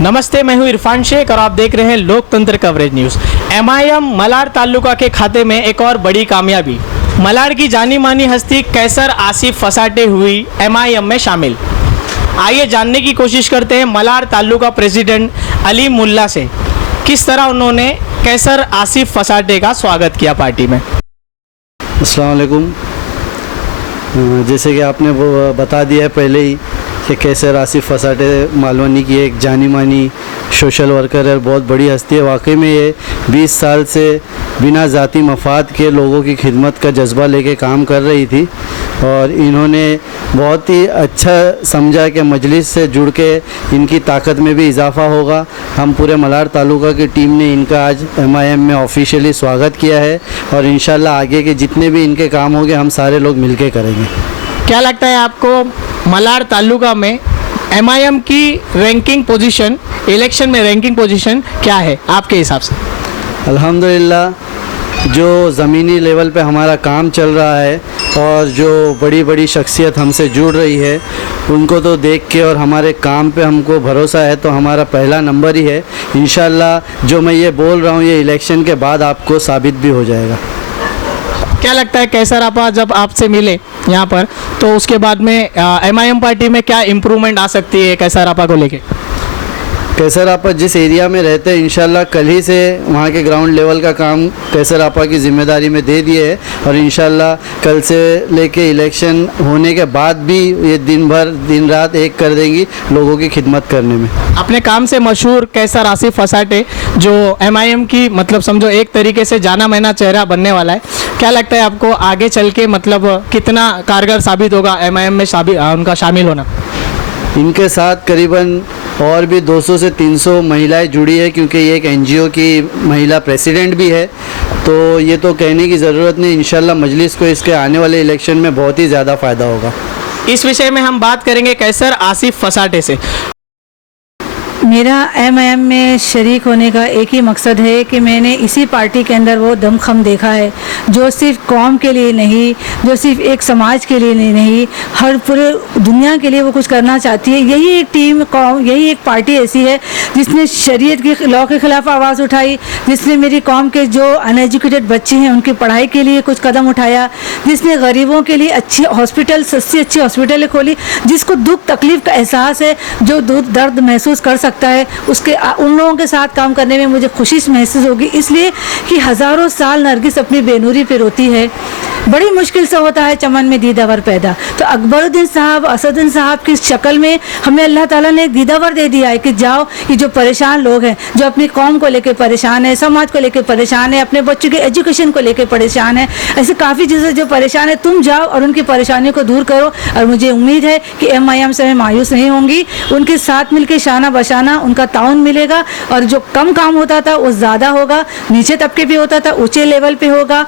नमस्ते, मैं हूं इरफान शेख और आप देख रहे हैं लोकतंत्र coverage news. MIM Malad taluka के खाते में एक और बड़ी कामयाबी। मलाड की जानी मानी हस्ती कैसर आसिफ फसाटे हुई एमआईएम में शामिल। आइए जानने की कोशिश करते हैं मलाड तालुका प्रेसिडेंट अली मुल्ला से, किस तरह उन्होंने कैसर आसिफ फसाटे का स्वागत किया पार्टी में। अस्सलाम वालेकुम। जैसे कि आपने वो बता दिया है पहले ही कि कैसर आसिफ फसाटे मालवनी की एक जानी मानी सोशल वर्कर है, बहुत बड़ी हस्ती है। वाकई में ये 20 साल से बिना ज़ाती मफाद के लोगों की खिदमत का जज्बा लेके काम कर रही थी और इन्होंने बहुत ही अच्छा समझा कि मजलिस से जुड़ के इनकी ताकत में भी इजाफ़ा होगा। हम पूरे मलाड तालुका की टीम ने इनका आज एमआईएम में ऑफिशियली स्वागत किया है और इंशाल्लाह आगे के जितने भी इनके काम होंगे हम सारे लोग मिलके करेंगे। क्या लगता है आपको मलाड तालुका में एमआईएम की रैंकिंग पोजीशन, इलेक्शन में रैंकिंग पोजीशन क्या है आपके हिसाब से? अल्हम्दुलिल्लाह जो ज़मीनी लेवल पे हमारा काम चल रहा है और जो बड़ी बड़ी शख्सियत हमसे जुड़ रही है उनको तो देख के और हमारे काम पे हमको भरोसा है, तो हमारा पहला नंबर ही है। इंशाल्लाह जो मैं ये बोल रहा हूँ ये इलेक्शन के बाद आपको साबित भी हो जाएगा। क्या लगता है कैसर आपा जब आपसे मिले यहाँ पर तो उसके बाद में एमआईएम पार्टी में क्या इम्प्रूवमेंट आ सकती है कैसर आपा को लेके? कैसर आपा जिस एरिया में रहते हैं इंशाल्लाह कल ही से वहाँ के ग्राउंड लेवल का काम कैसर आपा की ज़िम्मेदारी में दे दिए है और इंशाल्लाह कल से लेके इलेक्शन होने के बाद भी ये दिन भर दिन रात एक कर देंगी लोगों की खिदमत करने में। अपने काम से मशहूर कैसर आसिफ फसाटे जो एमआईएम की मतलब समझो एक तरीके से जाना माना चेहरा बनने वाला है, क्या लगता है आपको आगे चल के मतलब कितना कारगर साबित होगा एमआईएम में उनका शामिल होना? इनके साथ करीबन और भी 200 से 300 महिलाएं जुड़ी है क्योंकि ये एक एनजीओ की महिला प्रेसिडेंट भी है, तो ये तो कहने की ज़रूरत नहीं। इंशाल्लाह मजलिस को इसके आने वाले इलेक्शन में बहुत ही ज़्यादा फ़ायदा होगा। इस विषय में हम बात करेंगे कैसर आसिफ फसाटे से। मेरा एमआईएम में शरीक होने का एक ही मकसद है कि मैंने इसी पार्टी के अंदर वो दमखम देखा है जो सिर्फ कौम के लिए नहीं, जो सिर्फ एक समाज के लिए नहीं, हर पूरे दुनिया के लिए वो कुछ करना चाहती है। यही एक टीम कौम, यही एक पार्टी ऐसी है जिसने शरीयत की लॉ के ख़िलाफ़ आवाज़ उठाई, जिसने मेरी कौम के जो अनएजुकेटेड बच्चे हैं उनकी पढ़ाई के लिए कुछ कदम उठाया, जिसने गरीबों के लिए अच्छी हॉस्पिटल, सस्ती अच्छी हॉस्पिटलें खोली, जिसको दुख तकलीफ़ का एहसास है, जो दर्द महसूस कर सकता है, उसके उन लोगों के साथ काम करने में मुझे खुशी महसूस होगी। इसलिए कि हज़ारों साल नरगिस अपनी बेनूरी पे रोती है, बड़ी मुश्किल से होता है चमन में दीदावर पैदा। तो अकबरुद्दीन साहब, असदुद्दीन साहब की शक्ल में हमें अल्लाह ताला ने एक दीदावर दे दिया है कि जाओ, ये जो परेशान लोग हैं, जो अपनी कौम को लेकर परेशान है, समाज को लेकर परेशान है, अपने बच्चों के एजुकेशन को लेकर परेशान है, ऐसे काफ़ी चीज़ें जो परेशान है, तुम जाओ और उनकी परेशानियों को दूर करो। और मुझे उम्मीद है कि एमआईएम से मैं मायूस नहीं होंगी, उनके साथ मिलकर शाना बशाना उनका ताउन मिलेगा और जो कम काम होता था वो ज़्यादा होगा, नीचे तबके पे होता था ऊंचे लेवल पे होगा,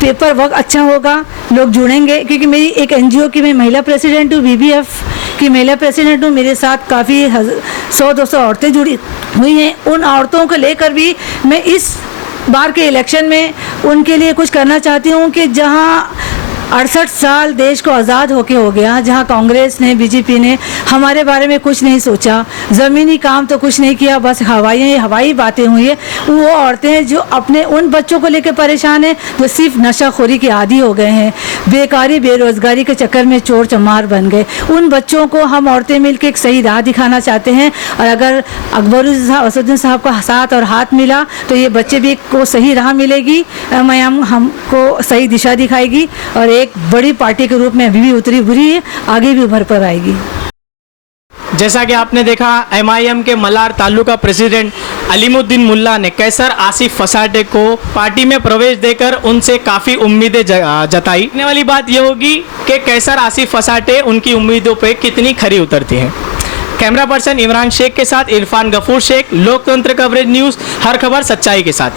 पेपर वर्क अच्छा होगा, लोग जुड़ेंगे। क्योंकि मेरी एक एनजीओ की मैं महिला प्रेसिडेंट हूँ, बीबीएफ की महिला प्रेसिडेंट हूँ, मेरे साथ काफ़ी 100-200 औरतें जुड़ी हुई हैं। उन औरतों को लेकर भी मैं इस बार के इलेक्शन में उनके लिए कुछ करना चाहती हूँ कि जहाँ 68 साल देश को आज़ाद होके हो गया, जहाँ कांग्रेस ने, बीजेपी ने हमारे बारे में कुछ नहीं सोचा, ज़मीनी काम तो कुछ नहीं किया, बस हवाई बातें हुई है। वो औरतें जो अपने उन बच्चों को लेकर परेशान हैं जो सिर्फ नशाखोरी के आदी हो गए हैं, बेकारी बेरोज़गारी के चक्कर में चोर चमार बन गए, उन बच्चों को हम औरतें मिलकर एक सही राह दिखाना चाहते हैं। और अगर अकबरुद्दीन साहब, असदुद्दीन साहब का साथ और हाथ मिला तो ये बच्चे भी को सही राह मिलेगी, एमआईएम हमको सही दिशा दिखाएगी और एक बड़ी पार्टी के रूप में अभी भी उतरी हुई है, आगे भी उभर कर आएगी। जैसा कि आपने देखा एमआईएम के मलाड तालुका प्रेसिडेंट अलीमुद्दीन मुल्ला ने कैसर आसिफ फसाटे को पार्टी में प्रवेश देकर उनसे काफ़ी उम्मीदें जताई। आने वाली बात यह होगी कि कैसर आसिफ फसाटे उनकी उम्मीदों पे कितनी खरी उतरती हैं। कैमरा पर्सन इमरान शेख के साथ इरफान गफूर शेख, लोकतंत्र कवरेज न्यूज़, हर खबर सच्चाई के साथ।